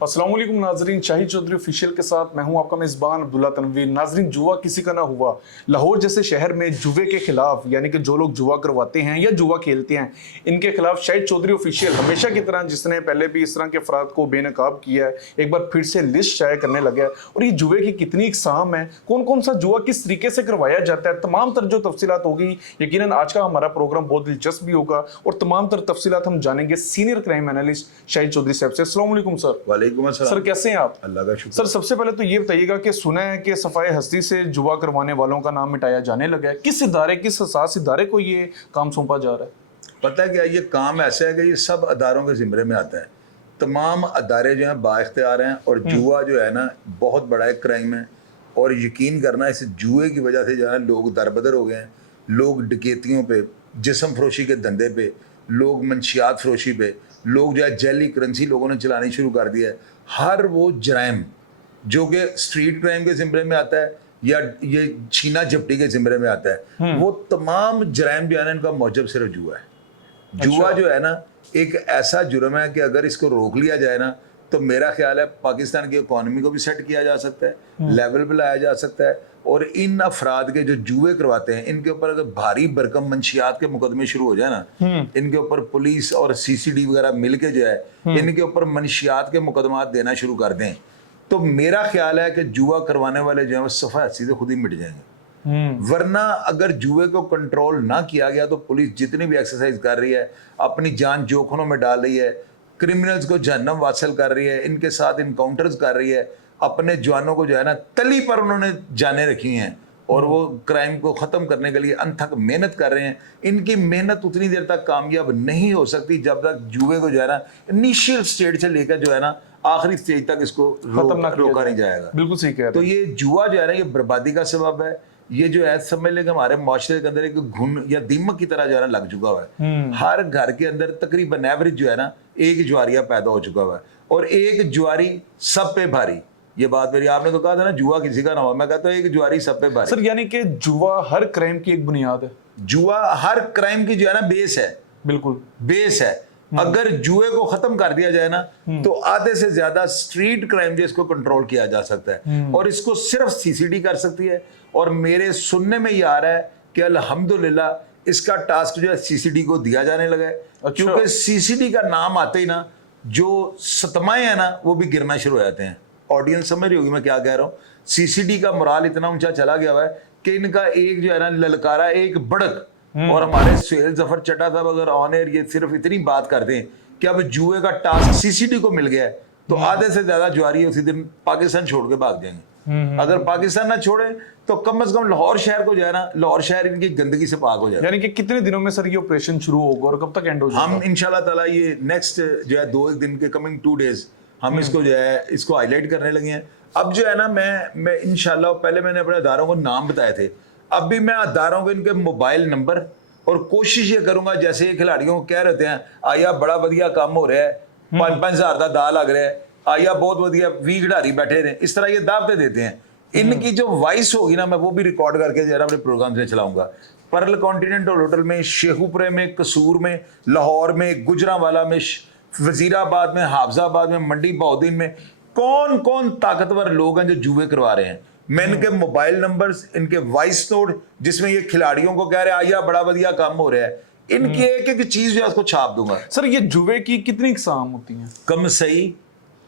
अस्सलाम वालेकुम नाजरीन, शाहिद चौधरी ऑफिशियल के साथ मैं हूं आपका मेज़बान अब्दुल्ला तनवीर। नाजरीन, जुआ किसी का ना हुआ। लाहौर जैसे शहर में जुए के खिलाफ, यानी कि जो लोग जुआ करवाते हैं या जुआ खेलते हैं, इनके खिलाफ शाहिद चौधरी ऑफिशियल हमेशा की तरह, जिसने पहले भी इस तरह के अफराद को बेनकाब किया है, एक बार फिर से लिस्ट शाया करने लगा है। और ये जुए की कितनी इकसाम है, कौन कौन सा जुआ किस तरीके से करवाया जाता है, तमाम तर जो तफसीलात होगी। यकीनन आज का हमारा प्रोग्राम बहुत दिलचस्प भी होगा और तमाम तर तफसीलात हम जानेंगे senior crime analyst Shahid Chaudhary साहब से। अस्सलाम वालेकुम सर। वालेकुम अस्सलाम। सर कैसे हैं आप? अल्लाह का शुक्र। सर सबसे पहले तो ये बताइएगा कि सुना है कि सफाई हस्ती से जुआ करवाने वालों का नाम मिटाया जाने लगा है। किस इदारे, किस हसास इदारे को ये काम सौंपा जा रहा है? पता है क्या, ये काम ऐसा है कि ये सब अदारों के जिम्मे में आता है। तमाम अदारे जो हैं बाइख्तियार हैं और जुआ जो है ना बहुत बड़ा एक क्राइम है। और यकीन करना, इस जुए की वजह से जो है लोग दरबदर हो गए हैं। लोग डकैतियों पे, जिस्म फरोशी के धंधे पे, लोग मंशियात फरोशी पे, लोग जो है जैली करेंसी लोगों ने चलानी शुरू कर दिया है। हर वो जराइम जो कि स्ट्रीट क्राइम के ज़िम्मे में आता है या ये छीना झपटी के ज़िम्मे में आता है, वो तमाम जराइम जो है ना, इनका मौजब सिर्फ जुआ है। जुआ जो है ना एक ऐसा जुर्म है कि अगर इसको रोक लिया जाए ना, तो मेरा ख्याल है पाकिस्तान की इकॉनमी को भी सेट किया जा सकता है, लेवल पे लाया जा सकता है। और इन अफराद के जो जुए करवाते हैं, इनके ऊपर अगर भारी भरकम मंशियात के मुकदमे शुरू हो जाए ना, इनके ऊपर पुलिस और सीसीडी वगैरह मिलके जो है इनके ऊपर मंशियात के मुकदमात देना शुरू कर दें, तो मेरा ख्याल है कि जुआ करवाने वाले जो है वो सफा हस्ती से खुद ही मिट जाएंगे। वरना अगर जुए को कंट्रोल ना किया गया तो पुलिस जितनी भी एक्सरसाइज कर रही है, अपनी जान जोखिमों में डाल रही है, क्रिमिनल्स को जहन्नम वासल कर रही है, इनके साथ इनकाउंटर्स कर रही है, अपने जवानों को जो है ना तली पर उन्होंने जाने रखी हैं और वो क्राइम को ख़त्म करने के लिए अनथक मेहनत कर रहे हैं। इनकी मेहनत उतनी देर तक कामयाब नहीं हो सकती जब तक जुए को जो है ना इनिशियल स्टेज से लेकर जो है ना आखिरी स्टेज तक इसको रोका नहीं जाएगा। बिल्कुल सही कह रहे हैं। तो ये जुआ जो है ना, ये बर्बादी का सबब है। ये जो है समझ लें कि हमारे माशरे के अंदर एक घुन या दीमक की तरह जो है ना लग चुका हुआ है। हर घर के अंदर तकरीबन एवरेज जो है ना एक जुआरिया पैदा हो चुका हुआ है और एक जुआरी सब पे भारी। ये बात मेरी, आपने तो कहा था ना जुआ किसी का ना हो, मैं कहता हूँ एक जुआरी सब पे भारी। सर यानी कि जुआ हर क्राइम की एक बुनियाद है। जुआ हर क्राइम की जो है ना बेस है। बिल्कुल बेस है। अगर जुए को खत्म कर दिया जाए ना तो आधे से ज्यादा स्ट्रीट क्राइम जो इसको कंट्रोल किया जा सकता है और इसको सिर्फ सीसीडी कर सकती है। और मेरे सुनने में ये आ रहा है कि अल्हम्दुलिल्लाह इसका टास्क जो है सीसीडी को दिया जाने लगा है। अच्छा। क्योंकि सीसीडी का नाम आते ही ना जो सतमाए हैं ना वो भी गिरना शुरू हो जाते हैं। ऑडियंस समझ रही होगी मैं क्या कह रहा हूँ। सीसीडी का मोराल इतना ऊंचा चला गया हुआ है कि इनका एक जो है ना ललकारा, एक बड़क। और हमारे सुहेल जफर चड्ढा साहब अगर ऑन एयर ये सिर्फ इतनी बात कर दें कि अब जुए का टास्क सीसीडी को मिल गया है, तो आधे से ज्यादा जुआरी उसी दिन पाकिस्तान छोड़ के भाग जाएंगे। अगर पाकिस्तान ना छोड़े तो कम से कम लाहौर शहर को जो है ना, लाहौर शहर इनकी गंदगी से पाक हो जाए। यानी कि कितने दिनों में सर ये ऑपरेशन शुरू होगा और कब तक एंड हो जाएगा? हम इंशाल्लाह ताला ये नेक्स्ट जो है 2 दिन के कमिंग 2 डेज हम इसको जो है इसको हाईलाइट करने लगे हैं। अब जो है ना मैं इंशाल्लाह, पहले मैंने अपने अदारों को नाम बताए थे, अब भी मैं अदारों को इनके मोबाइल नंबर और कोशिश ये करूंगा, जैसे ये खिलाड़ियों को कह रहे हैं आया बड़ा बढ़िया काम हो रहा है, 5-5 हज़ार का दा लग रहा है, आया बहुत बढ़िया 20 खिलाड़ी बैठे रहे, इस तरह ये दावतें देते हैं। इनकी जो वॉइस होगी ना मैं वो भी रिकॉर्ड करके जरा अपने प्रोग्राम में चलाऊंगा। पर्ल कॉन्टिनेंटल होटल में, शेखुपुरे में, कसूर में, लाहौर में, गुजरांवाला में, वजीराबाद में, हाफजाबाद में, मंडी बहाउद्दीन में कौन कौन ताकतवर लोग हैं जो जुए करवा रहे हैं। मैं इनके मोबाइल नंबर्स, इनके वॉइस नोट जिसमें ये खिलाड़ियों को कह रहे हैं आया बड़ा बढ़िया काम हो रहा है, इनकी एक एक चीज जो है उसको छाप दूंगा। सर ये जुए की कितनी इकसाम होती हैं? कम सही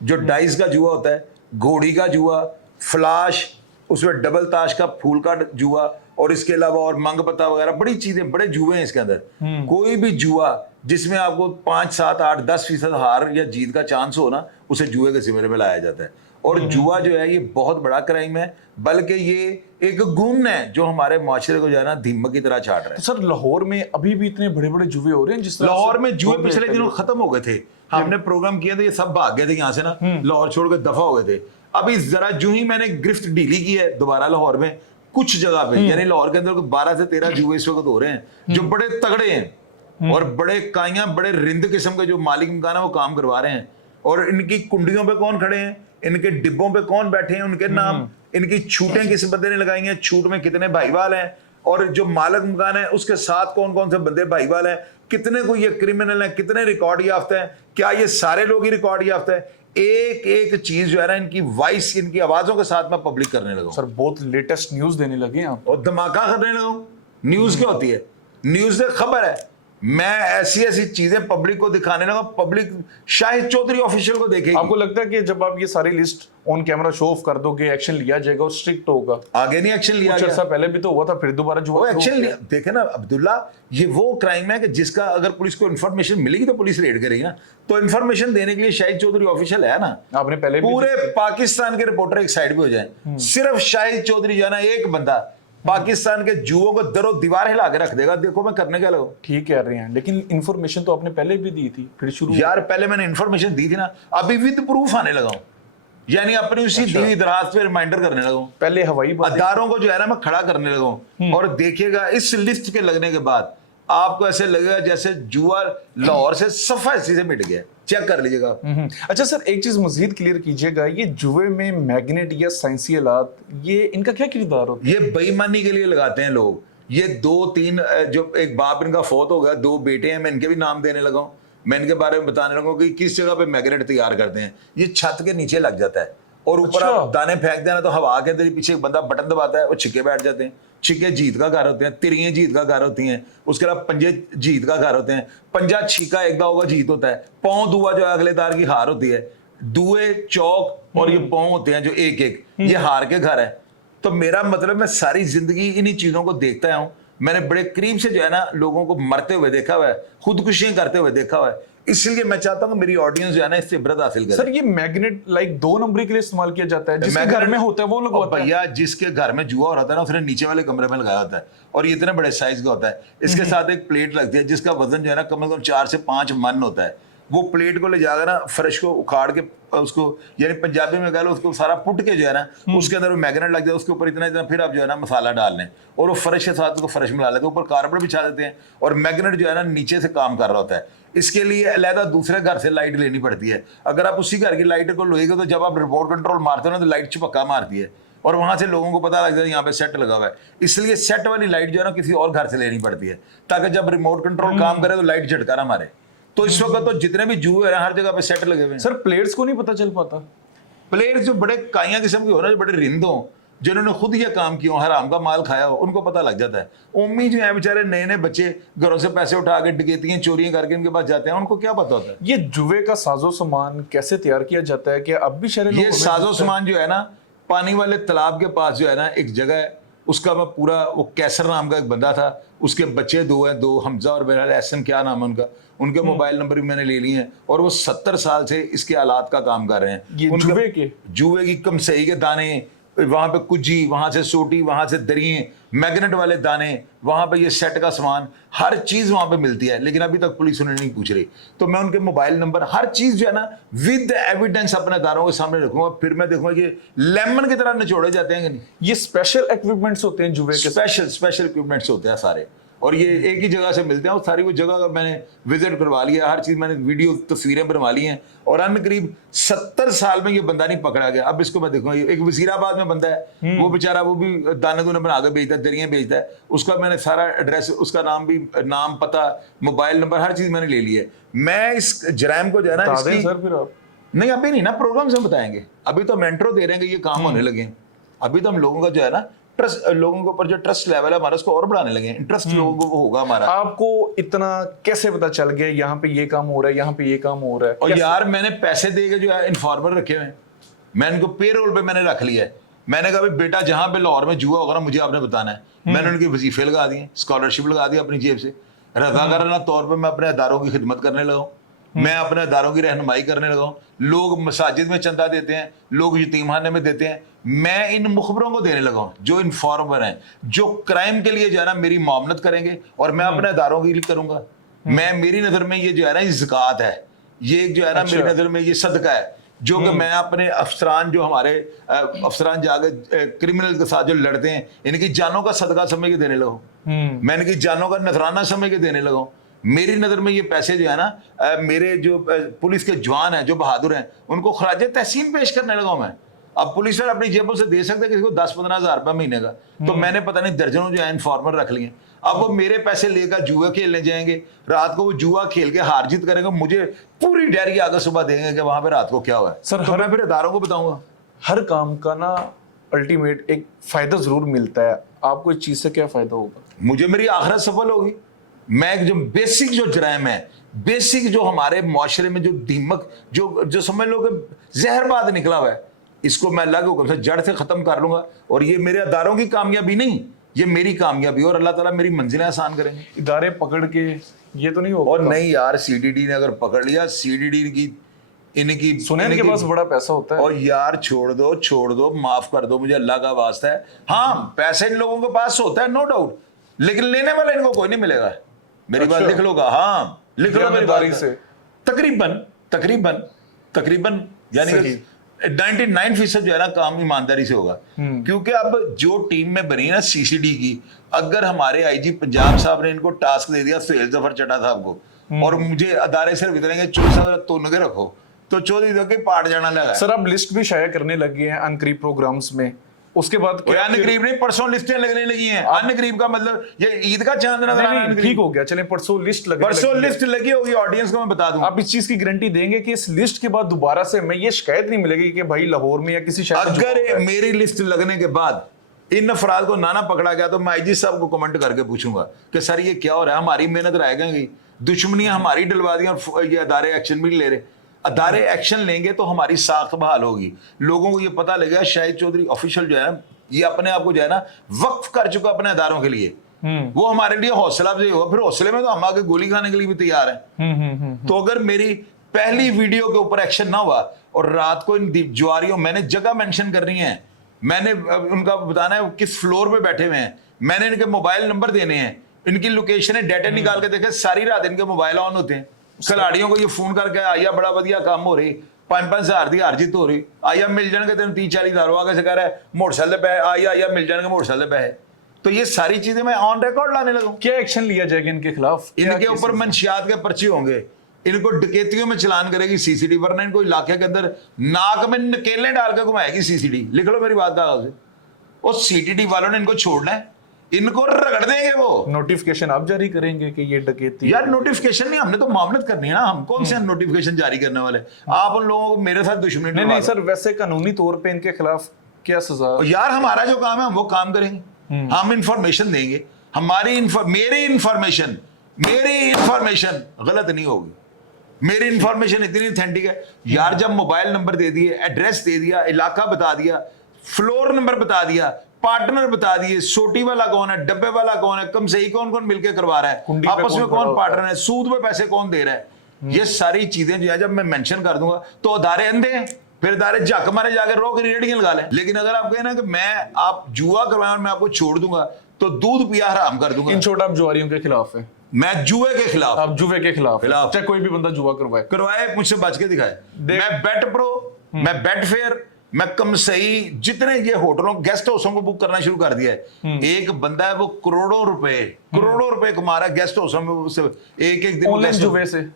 जो डाइस का जुआ होता है, घोड़ी का जुआ, फ्लाश, उसमें डबल ताश का फूल का जुआ और इसके अलावा और मंग पत्ता वगैरह बड़ी चीजें, बड़े जुए हैं इसके अंदर। कोई भी जुआ जिसमें आपको 5, 7, 8, 10% हार या जीत का चांस हो ना, उसे जुए के जिम्मे में लाया जाता है। और जुआ जो है ये बहुत बड़ा क्राइम है, बल्कि ये एक गुण है जो हमारे माशरे को जो है ना दीमक की तरह छाट रहा है। तो सर लाहौर में अभी भी इतने बड़े बड़े जुए हो रहे हैं? जिस लाहौर में जुए पिछले दिनों खत्म हो गए थे, हमने प्रोग्राम किया था, ये सब भाग गए थे यहाँ से ना, लाहौर छोड़ के दफा हो गए थे। अभी जरा जो ही मैंने गिरफ्त ढीली की है दोबारा लाहौर में कुछ जगह पे, यानी लाहौर के अंदर 12 से 13 जुए इस वक्त हो रहे हैं जो बड़े तगड़े हैं और बड़े काइयां, बड़े रिंद किस्म के जो मालिक मकान है वो काम करवा रहे हैं। और इनकी कुंडियों पे कौन खड़े हैं, इनके डिब्बों पे कौन बैठे हैं, उनके नाम, इनकी छूटें किस बंदे ने लगाई हैं, छूट में कितने भाईवाल हैं, और जो मालिक मकान है उसके साथ कौन कौन से बंदे भाईवाल हैं, कितने को ये क्रिमिनल हैं, कितने रिकॉर्ड याफ्ता हैं, क्या ये सारे लोग ही रिकॉर्ड याफ्ता है। एक एक चीज जो है ना इनकी वॉइस, इनकी आवाजों के साथ मैं पब्लिक करने लगा सर बहुत लेटेस्ट न्यूज देने लगे आप। और धमाका करने लगा। न्यूज क्या होती है? न्यूज से खबर है। मैं ऐसी ऐसी चीजें पब्लिक को दिखाने लगा, पब्लिक शाहिद चौधरी ऑफिशियल को देखेगी। आपको लगता है कि जब आप ये सारी list on camera show off कर दोगे, एक्शन लिया जाएगा और स्ट्रिक्ट होगा? आगे नहीं एक्शन लिया कुछ गया। अर्सा पहले भी तो हुआ था, फिर दोबारा जो वो एक्शन लिया। देखे ना अब्दुल्ला, ये वो क्राइम है कि जिसका अगर पुलिस को इन्फॉर्मेशन मिलेगी तो पुलिस रेड करेगी ना। तो इन्फॉर्मेशन देने के लिए शाहिद चौधरी ऑफिशियल है ना। आपने पहले भी पूरे पाकिस्तान के रिपोर्टर एक साइड पे हो जाए, सिर्फ शाहिद चौधरी जो है ना एक बंदा पाकिस्तान के जुओं को दरो दीवार हिला के रख देगा। देखो मैं करने क्या लगा। ठीक कह रहे हैं, लेकिन इन्फॉर्मेशन तो आपने पहले भी दी थी, फिर शुरू यार पहले मैंने इन्फॉर्मेशन दी थी ना, अभी विद प्रूफ आने लगा हूं, यानी अपनी उसी दी हुई दरखास्त पे रिमाइंडर करने लगा हूं। पहले हवाई अदारों को जो है ना मैं खड़ा करने लगा हूं। और देखिएगा इस लिस्ट के लगने के बाद आपको ऐसे लगेगा जैसे जुआ लाहौर से सफाई से मिट गया। चेक कर लीजिएगा। अच्छा सर, एक चीज मजीद क्लियर कीजिएगा, ये जुए में मैग्नेट या साइंसी आलात, ये इनका क्या किरदार होता है? ये बेईमानी के लिए लगाते हैं लोग। ये 2-3 जो एक बाप इनका फौत हो गया, 2 बेटे हैं, मैं इनके भी नाम देने लगा हूं। मैं इनके बारे में बताने लगा हूं कि किस जगह पे मैग्नेट तैयार करते हैं। ये छत के नीचे लग जाता है और ऊपर अच्छा। आप दाने फेंक देना तो हवा के अंदर पीछे एक बंदा बटन दबाता है, वो छिक्के बैठ जाते हैं। छिक्के जीत का घर होते हैं, तिरियां जीत का घर होती हैं, उसके अलावा पंजे जीत का घर होते हैं। पंजा छीका एक होगा जीत होता है। पांव दुआ जो है अगले तार की हार होती है। दुए चौक और ये पांव होते हैं जो एक एक, ये हार के घर है। तो मेरा मतलब मैं सारी जिंदगी इन्हीं चीजों को देखता हूं। मैंने बड़े करीब से जो है ना लोगों को मरते हुए देखा हुआ है, खुदकुशियां करते हुए देखा हुआ है। इसलिए मैं चाहता हूं कि मेरी ऑडियंस जो है ना इससे इबरत हासिल करे। सर ये मैग्नेट लाइक 2 नंबरी के लिए इस्तेमाल किया जाता है, जिसके घर में होता है वो लगवाता है? भैया जिसके घर में जुआ हो रहा था ना उसने नीचे वाले कमरे में लगाया होता है, और ये इतने बड़े साइज का होता है। इसके साथ एक प्लेट लगती है जिसका वजन जो है ना कम से कम 4 से 5 मन होता है। वो प्लेट को ले जाकर ना फर्श को उखाड़ के उसको, यानी पंजाबी में कह लो, उसको सारा पुट के जो है ना उसके अंदर वो मैग्नेट लग जाए, उसके ऊपर इतना इतना फिर आप जो है ना मसाला डाल लें और वो फर्श के साथ उसको फर्श मिला लेते हैं, ऊपर कारपेट बिछा देते हैं और मैग्नेट जो है ना नीचे से काम कर रहा होता है। इसके लिए अलहदा दूसरे घर से लाइट लेनी पड़ती है। अगर आप उसी घर की लाइट को लोगे तो जब आप रिमोट कंट्रोल मारते हो ना तो लाइट चपक्का मारती है और वहां से लोगों को पता लगता है यहाँ पे सेट लगा हुआ है। इसलिए सेट वाली लाइट जो है ना किसी और घर से लेनी पड़ती है ताकि जब रिमोट कंट्रोल काम करे तो लाइट झटका ना मारे। तो इस वक्त तो जितने भी जुए हैं हर जगह पे सेट लगे हुए हैं। सर प्लेयर्स को नहीं पता चल पाता? प्लेयर्स जो बड़े काइयां किस्म के हो ना, जो बड़े रिंद हो, जिन्होंने खुद ये काम किया हो, हराम का माल खाया हो, उनको पता लग जाता है। उम्मी जो है बेचारे नए नए बच्चे घरों से पैसे उठा के डकैतियां चोरियां करके उनके पास जाते हैं, उनको क्या पता होता है? ये जुए का साजो सामान कैसे तैयार किया जाता है कि अब भी शहर ये साजो सामान जो है ना पानी वाले तालाब के पास जो है ना एक जगह है, उसका मैं पूरा, वो कैसर नाम का एक बंदा था, उसके बच्चे 2 हैं, 2 हमजा और मेरा एहसन क्या नाम है उनका, उनके मोबाइल नंबर भी मैंने ले लिए हैं और वो 70 साल से इसके आलात का काम कर रहे हैं। ये जुए की कमसई के दाने, वहां पे कुजी, वहां से सोटी, वहां से दरिये, मैग्नेट वाले दाने, वहां पे ये सेट का सामान, हर चीज वहां पे मिलती है। लेकिन अभी तक पुलिस उन्हें नहीं पूछ रही। तो मैं उनके मोबाइल नंबर, हर चीज जो है ना विद एविडेंस अपने अदारों के सामने रखूंगा। फिर मैं देखूंगा ये लेमन की तरह निचोड़े जाते हैं कि नहीं। ये स्पेशल इक्विपमेंट्स होते हैं जुए के? स्पेशल इक्विपमेंट्स होते हैं सारे, और ये एक ही जगह से मिलते हैं। और सारी वो जगह का मैंने विजिट करवा लिया, हर चीज मैंने वीडियो तस्वीरें बनवा ली हैं। और अन्य करीब 70 साल में ये बंदा नहीं पकड़ा गया। अब इसको मैं देखूंगा, एक वजीराबाद में बंदा है, वो बेचारा वो भी दाने दूने बना के बेचता है, दरियां बेचता है। उसका मैंने सारा एड्रेस, उसका नाम भी, नाम, पता, मोबाइल नंबर, हर चीज मैंने ले ली है। मैं इस जराइम को जो है ना इसकी, सर फिर आप नहीं अभी नहीं ना, प्रोग्राम से बताएंगे। अभी तो हम इंट्रो दे रहे हैं कि ये काम होने लगे हैं। अभी तो हम लोगों का जो है ना ट्रस्ट, लोगों के ऊपर जो ट्रस्ट लेवल है हमारा उसको और बढ़ाने लगे हैं। इंटरेस्ट लोगों को होगा हमारा। आपको इतना कैसे पता चल गया यहाँ पे ये काम हो रहा है, यहाँ पे ये काम हो रहा है? और यार मैंने पैसे दे के जो है इन्फॉर्मर रखे हुए हैं, मैं इनको पेरोल पे मैंने रख लिया है। मैंने कहा बेटा जहां पे लाहौर में जुआ होगा ना मुझे आपने बताना है। मैंने उनके वजीफे लगा दिए, स्कॉलरशिप लगा दी अपनी जेब से। रजाकाराना तौर पर मैं अपने अदारों की खिदमत करने लगा हूँ, मैं अपने अदारों की रहनुमाई करने लगा हूँ। लोग मसाजिद में चंदा देते हैं, लोग यतीमखाने में देते हैं, मैं इन मुखबरों को देने लगा हूँ जो इन्फॉर्मर हैं, जो क्राइम के लिए जो है ना मेरी मामलत करेंगे और मैं अपने अदारों की करूंगा। मैं, मेरी नजर में ये जो है ना ये ज़कात है, ये जो है ना मेरी नजर में ये सदका है, जो कि मैं अपने अफसरान, जो हमारे अफसरान जाके क्रिमिनल के साथ जो लड़ते हैं, इनकी जानों का सदका समझ के देने लगा हूँ। मैं इनकी जानों का नजराना समझ के देने लगा हूँ। मेरी नज़र में ये पैसे जो है ना मेरे जो पुलिस के जवान हैं जो बहादुर हैं उनको खराज तहसीन पेश करने लगा हूं मैं। अब पुलिस वाले अपनी जेबों से दे सकते हैं किसी को 10-15 हज़ार रुपये महीने का, तो मैंने पता नहीं दर्जनों जो है इन्फॉर्मर रख लिए। अब वो मेरे पैसे लेकर जुआ खेलने जाएंगे, रात को वो जुआ खेल के हार जीत करेंगे, मुझे पूरी डायरी आगे सुबह देंगे कि वहां पे रात को क्या हुआ है। सर, तो मैं फिर इदारों को बताऊंगा। हर काम का ना अल्टीमेट एक फायदा जरूर मिलता है, आपको इस चीज से क्या फायदा होगा? मुझे मेरी आखिरत सफल होगी। मैं जो बेसिक जो जराइम है, बेसिक जो हमारे मुआशरे में जो दीमक जो समझ लो कि जहरबाद निकला हुआ है, इसको मैं अल्लाह के हुक्म से जड़ से खत्म कर लूंगा। और ये मेरे अदारों की कामयाबी नहीं, ये मेरी कामयाबी, और अल्लाह ताला मेरी मंजिलें आसान करेंगे। इदारे पकड़ के ये तो नहीं होगा? और नहीं यार, सीडीडी ने अगर पकड़ लिया, सीडीडी की इनकी सुने इनके पास बड़ा पैसा होता है। और यार छोड़ दो, माफ कर दो, मुझे अल्लाह का वास्ता है। हाँ, पैसे इन लोगों के पास होता है, नो डाउट, लेकिन लेने वाला इनको कोई नहीं मिलेगा। मेरी बात लिख लो, हाँ लिख लो मेरी बात से। तकरीबन यानी 99% जो है ना काम ईमानदारी से होगा। क्योंकि अब जो टीम में बनी ना सीसीडी की, अगर हमारे आईजी पंजाब साहब ने इनको टास्क दे दिया सुहेल जफर चड्ढा साहब को, और मुझे अदारे सिर्फ इतने के 24 तुन के रखो, तो 14 के पाट जाना लगा। सर, आप लिस्ट भी शाया करने लगे हैं अनकरीब प्रोग्राम्स में, उसके बाद अनकरीब नहीं, परसों लिस्टें लगने लगी हैं। अनकरीब का मतलब ये ईद का चांद नजर आ रहा है। ठीक हो गया, चलें परसों लिस्ट लगी, परसों लिस्ट लगी होगी, ऑडियंस को मैं बता दूं। आप इस चीज की गारंटी देंगे कि इस लिस्ट के बाद दोबारा से मैं ये शिकायत नहीं मिलेगी कि भाई लाहौर में या किसी शहर में अगर मेरी लिस्ट लगने के बाद इन अफराद को नाना पकड़ा गया, तो मैं आईजी साहब को कमेंट करके पूछूंगा कि सर ये क्या हो रहा है, हमारी मेहनत रह गई, दुश्मनियां हमारी डलवा दी और ये अदारे एक्शन भी ले रहे। अदारे एक्शन लेंगे तो हमारी साख बहाल होगी, लोगों को ये पता लगेगा शाहिद चौधरी ऑफिशियल जो है ना, ये अपने आप को जो है ना वक्फ कर चुका अपने अदारों के लिए। वो हमारे लिए हौसला अफजाई होगा, फिर हौसले में तो हम आगे गोली खाने के लिए भी तैयार हैं। तो अगर मेरी पहली वीडियो के ऊपर एक्शन ना हुआ, और रात को इन जुआरियों, मैंने जगह मेंशन करनी है, मैंने उनका बताना है किस फ्लोर पे बैठे हुए हैं, मैंने इनके मोबाइल नंबर देने हैं, इनकी लोकेशन है, डाटा निकाल के देखे, सारी रात इनके मोबाइल ऑन होते हैं। खिलाड़ियों को ये फोन करके आया बड़ा बढ़िया काम हो रही, 5-5 हज़ार की हारजीत हो रही, आया मिल जाएंगे तेन 30-40 हज़ार आगे से कह रहा है मोटरसाइकिल पे आया मिल जाएंगे मोटरसाइकिल पे। तो ये सारी चीजें मैं ऑन रिकॉर्ड लाने लगा। क्या एक्शन लिया जाएगा इनके खिलाफ? इनके ऊपर मंशियात के पर्चे होंगे, इनको डकैतियों में चलान करेगी सीसीडी, वरना इनको इलाके के अंदर नाक में नकेलें डाल के घुमाएगी सीसीडी। लिख लो मेरी बात का, और सीटीडी वालों ने इनको छोड़ना है, इनको रगड़ देंगे। वो नोटिफिकेशन आप जारी करेंगे कि ये डकैती? यार नोटिफिकेशन नहीं, हमने तो मामलत करनी है ना, हम कौन से नोटिफिकेशन जारी करने वाले? आप उन लोगों को मेरे साथ दुश्मनी नहीं सर, वैसे कानूनी तौर पे इनके खिलाफ क्या सजा? यार हमारा जो काम है हम वो काम करेंगे, हम इंफॉर्मेशन देंगे, मेरी इंफॉर्मेशन गलत नहीं होगी, मेरी इंफॉर्मेशन इतनी ऑथेंटिक है यार। जब मोबाइल नंबर दे दिए, एड्रेस दे दिया, इलाका बता दिया, फ्लोर नंबर बता दिया, पार्टनर बता दिए, सोटी वाला कौन है, डब्बे वाला कौन है, कम सही कौन कौन मिलकर करवा रहा है, आपस में कौन पार्टनर है, सूद पे पैसे कौन दे रहा है, ये सारी चीजें जो है जब मैं मेंशन कर दूंगा तो अदारे अंधे हैं, फिर अदारे झक मारे जाकर रोक रेडिंग लगा लें। लेकिन अगर आप कहें ना कि मैं आप जुआ करवाएं और मैं आपको छोड़ दूंगा, तो दूध पिया हराम कर दूंगा। इन छोटा आप जुआरियों के खिलाफ है? मैं जुए के खिलाफ। आप जुए के खिलाफ चाहे कोई भी बंदा जुआ करवाए मुझसे बच के दिखाए। मैं बेट प्रो, मैं बेट फेयर, मैं कम सही, जितने ये होटलों गेस्ट हाउसों को बुक करना शुरू कर दिया है। एक बंदा है वो करोड़ों रुपए कमा रहा है गेस्ट हाउसों में, एक दिन ऑनलाइन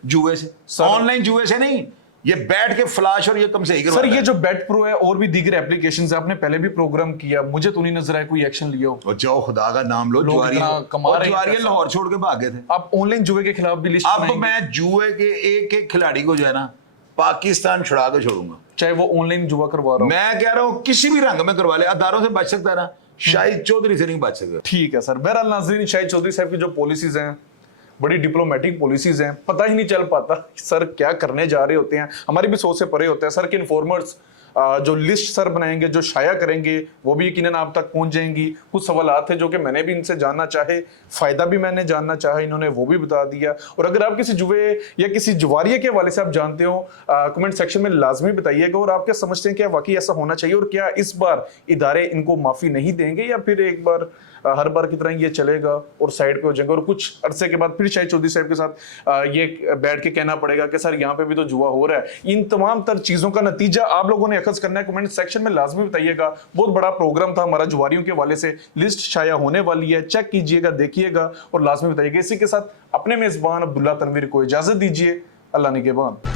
जुए से ऑनलाइन जुए से नहीं, ये बैठ के फ्लैश और ये कम सही सर। ये जो बेट प्रो है और भी दीगर एप्लीकेशंस है, आपने पहले भी प्रोग्राम किया, मुझे तो नहीं नजर आया कोई एक्शन लिया हो। और जाओ खुदा का नाम लो, जुआरी लाहौर छोड़ के भागे थे। आप ऑनलाइन जुए के खिलाफ भी लिस्ट अब मैं जुए के एक खिलाड़ी को जो है ना पाकिस्तान छुड़ा के छोड़ूंगा, चाहे वो ऑनलाइन जुआ करवा रहा हो। मैं कह रहा हूँ किसी भी रंग में करवा ले, अदारों से बच सकता है ना, शाहिद चौधरी से नहीं बच सकता। ठीक है सर। बहरहाल नाज़रीन, शाहिद चौधरी साहब की जो पॉलिसीज हैं बड़ी डिप्लोमेटिक पॉलिसीज हैं, पता ही नहीं चल पाता सर क्या करने जा रहे होते हैं, हमारी भी सोच से परे होते हैं सर के इन्फॉर्मर्स। जो लिस्ट सर बनाएंगे, जो शाया करेंगे, वो भी यकीनन आप तक पहुंच जाएंगी। कुछ सवालात थे जो कि मैंने भी इनसे जानना चाहे, फायदा भी मैंने जानना चाहा, इन्होंने वो भी बता दिया। और अगर आप किसी जुए या किसी जुआरिये के हवाले से आप जानते हो, कमेंट सेक्शन में लाजमी बताइएगा। और आप क्या समझते हैं क्या वाकई ऐसा होना चाहिए, और क्या इस बार इदारे इनको माफी नहीं देंगे, या फिर एक बार हर बार की तरह ये चलेगा और साइड पे हो जाएंगे और कुछ अरसे के बाद फिर शाहिद चौधरी साहब के साथ ये बैठ के कहना पड़ेगा कि सर यहाँ पे भी तो जुआ हो रहा है। इन तमाम तर चीजों का नतीजा आप लोगों ने अखज़ करना है, कमेंट सेक्शन में लाजमी बताइएगा। बहुत बड़ा प्रोग्राम था हमारा जुआरियों के हवाले से, लिस्ट शाया होने वाली है, चेक कीजिएगा, देखिएगा और लाजमी बताइएगा। इसी के साथ अपने मेजबान अब्दुल्ला तनवीर को इजाजत दीजिए। अल्लाह निगहबान।